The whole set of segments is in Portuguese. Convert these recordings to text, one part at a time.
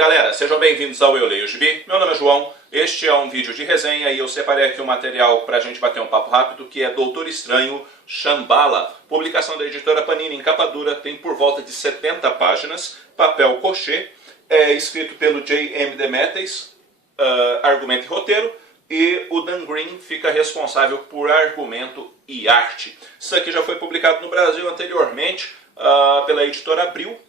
galera, sejam bem-vindos ao Eu Leio Gibi. Meu nome é João, este é um vídeo de resenha e eu separei aqui um material pra gente bater um papo rápido que é Doutor Estranho Shambhala. Publicação da editora Panini em capa dura, tem por volta de 70 páginas, papel cochê, é escrito pelo J.M. DeMatteis, argumento e roteiro, e o Dan Green fica responsável por argumento e arte. Isso aqui já foi publicado no Brasil anteriormente pela editora Abril.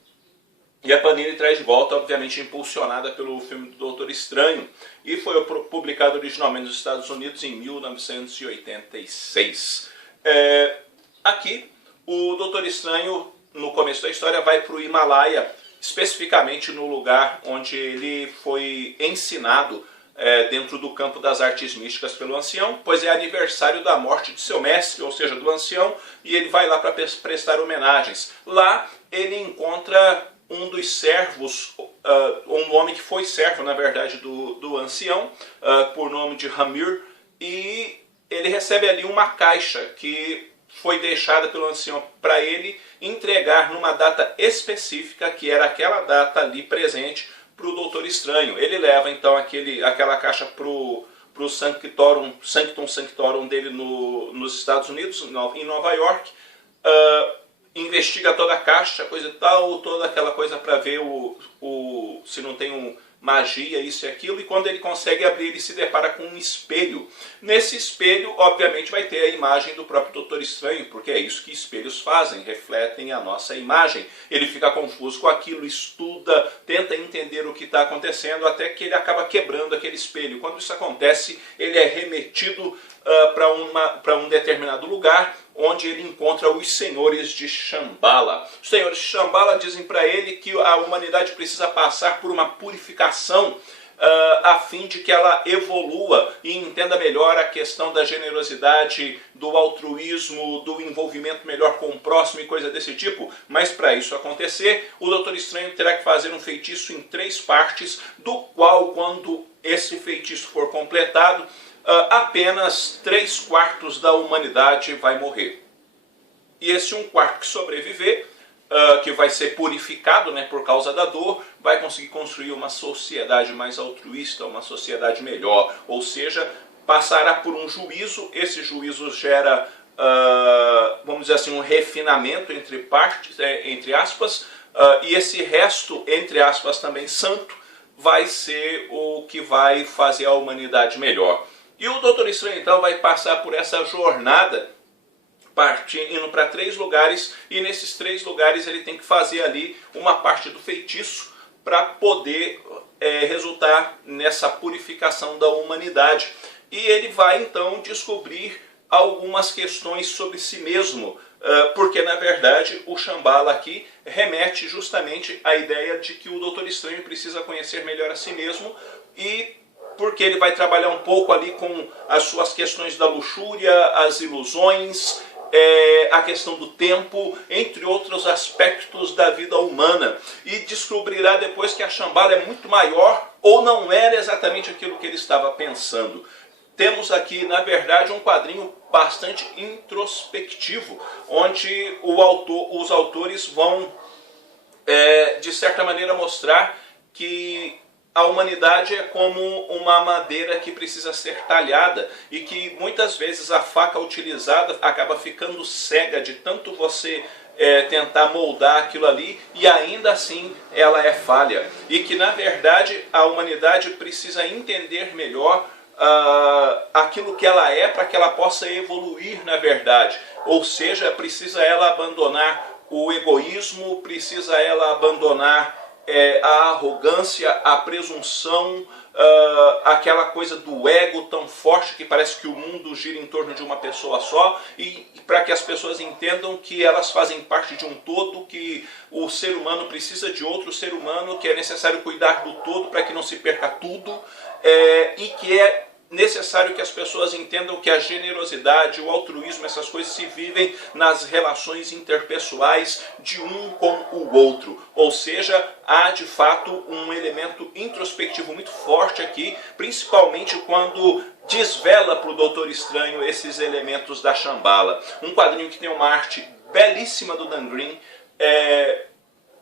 E a Panini traz de volta, obviamente impulsionada pelo filme do Doutor Estranho. E foi publicado originalmente nos Estados Unidos em 1986. Aqui, o Doutor Estranho, no começo da história, vai para o Himalaia, especificamente no lugar onde ele foi ensinado dentro do campo das artes místicas pelo ancião, pois é aniversário da morte de seu mestre, ou seja, do ancião, e ele vai lá para prestar homenagens. Lá ele encontra um dos servos, um homem que foi servo, na verdade, do ancião, por nome de Hamir, e ele recebe ali uma caixa que foi deixada pelo ancião para ele entregar numa data específica, que era aquela data ali presente para o Doutor Estranho. Ele leva então aquela caixa para o Sanctum Sanctorum dele nos Estados Unidos, em Nova York, investiga toda a caixa, coisa e tal, toda aquela coisa para ver se não tem magia, isso e aquilo, e quando ele consegue abrir, ele se depara com um espelho. Nesse espelho, obviamente, vai ter a imagem do próprio Doutor Estranho, porque é isso que espelhos fazem, refletem a nossa imagem. Ele fica confuso com aquilo, estuda, tenta entender o que está acontecendo, até que ele acaba quebrando aquele espelho. Quando isso acontece, ele é remetido para um determinado lugar, onde ele encontra os senhores de Shambhala. Os senhores de Shambhala dizem para ele que a humanidade precisa passar por uma purificação a fim de que ela evolua e entenda melhor a questão da generosidade, do altruísmo, do envolvimento melhor com o próximo e coisa desse tipo. Mas para isso acontecer, o Doutor Estranho terá que fazer um feitiço em 3 partes, do qual, quando esse feitiço for completado, apenas 3/4 da humanidade vai morrer. E esse 1/4 que sobreviver, que vai ser purificado, né, por causa da dor, vai conseguir construir uma sociedade mais altruísta, uma sociedade melhor. Ou seja, passará por um juízo, esse juízo gera, vamos dizer assim, um refinamento entre aspas, e esse resto, entre aspas, também santo, vai ser o que vai fazer a humanidade melhor. E o Doutor Estranho então vai passar por essa jornada, indo para 3 lugares, e nesses 3 lugares ele tem que fazer ali uma parte do feitiço para poder resultar nessa purificação da humanidade. E ele vai então descobrir algumas questões sobre si mesmo, porque na verdade o Shambhala aqui remete justamente à ideia de que o Doutor Estranho precisa conhecer melhor a si mesmo, e porque ele vai trabalhar um pouco ali com as suas questões da luxúria, as ilusões, a questão do tempo, entre outros aspectos da vida humana. E descobrirá depois que a Shambhala é muito maior, ou não era exatamente aquilo que ele estava pensando. Temos aqui, na verdade, um quadrinho bastante introspectivo, onde os autores vão, de certa maneira, mostrar que a humanidade é como uma madeira que precisa ser talhada e que muitas vezes a faca utilizada acaba ficando cega de tanto você tentar moldar aquilo ali, e ainda assim ela é falha. E que na verdade a humanidade precisa entender melhor aquilo que ela é, para que ela possa evoluir na verdade. Ou seja, precisa ela abandonar o egoísmo, precisa ela abandonar a arrogância, a presunção, aquela coisa do ego tão forte que parece que o mundo gira em torno de uma pessoa só, e para que as pessoas entendam que elas fazem parte de um todo, que o ser humano precisa de outro ser humano, que é necessário cuidar do todo para que não se perca tudo, e que é necessário que as pessoas entendam que a generosidade, o altruísmo, essas coisas se vivem nas relações interpessoais de um com o outro. Ou seja, há de fato um elemento introspectivo muito forte aqui, principalmente quando desvela para o Doutor Estranho esses elementos da Shambhala. Um quadrinho que tem uma arte belíssima do Dan Green,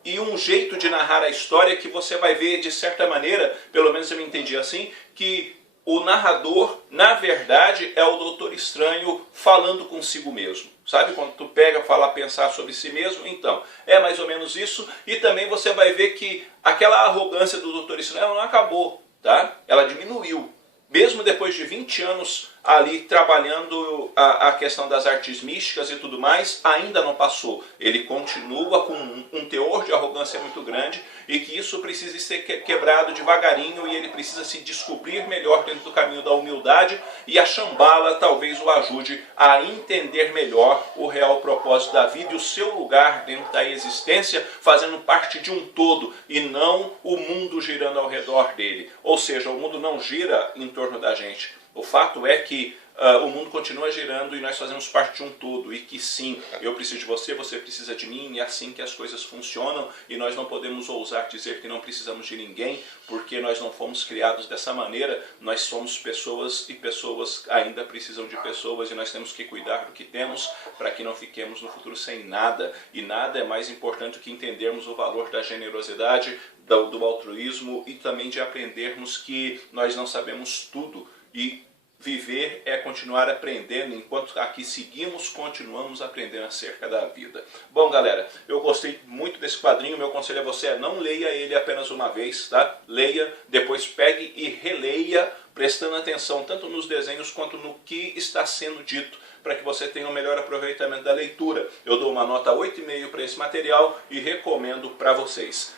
e um jeito de narrar a história que você vai ver, de certa maneira, pelo menos eu me entendi assim, que o narrador, na verdade, é o Doutor Estranho falando consigo mesmo. Sabe quando tu pega, fala, pensar sobre si mesmo? Então, é mais ou menos isso. E também você vai ver que aquela arrogância do Doutor Estranho não acabou, tá? Ela diminuiu. Mesmo depois de 20 anos ali trabalhando a questão das artes místicas e tudo mais, ainda não passou. Ele continua com um teor de arrogância muito grande e que isso precisa ser quebrado devagarinho e ele precisa se descobrir melhor dentro do caminho da humildade, e a Shambhala talvez o ajude a entender melhor o real propósito da vida e o seu lugar dentro da existência, fazendo parte de um todo e não o mundo girando ao redor dele. Ou seja, o mundo não gira em torno da gente. O fato é que o mundo continua girando e nós fazemos parte de um todo, e que sim, eu preciso de você, você precisa de mim, e é assim que as coisas funcionam, e nós não podemos ousar dizer que não precisamos de ninguém, porque nós não fomos criados dessa maneira. Nós somos pessoas e pessoas ainda precisam de pessoas, e nós temos que cuidar do que temos para que não fiquemos no futuro sem nada, e nada é mais importante do que entendermos o valor da generosidade, do altruísmo, e também de aprendermos que nós não sabemos tudo, e viver é continuar aprendendo, enquanto aqui seguimos, continuamos aprendendo acerca da vida. Bom, galera, eu gostei muito desse quadrinho. Meu conselho a você é não leia ele apenas uma vez, tá? Leia, depois pegue e releia, prestando atenção tanto nos desenhos quanto no que está sendo dito, para que você tenha um melhor aproveitamento da leitura. Eu dou uma nota 8,5 para esse material e recomendo para vocês.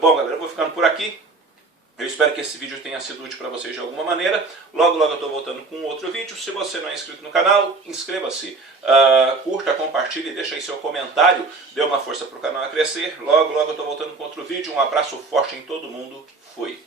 Bom, galera, eu vou ficando por aqui. Eu espero que esse vídeo tenha sido útil para vocês de alguma maneira. Logo, logo eu estou voltando com outro vídeo. Se você não é inscrito no canal, inscreva-se. Curta, compartilhe, deixa aí seu comentário. Dê uma força para o canal a crescer. Logo, logo eu estou voltando com outro vídeo. Um abraço forte em todo mundo. Fui.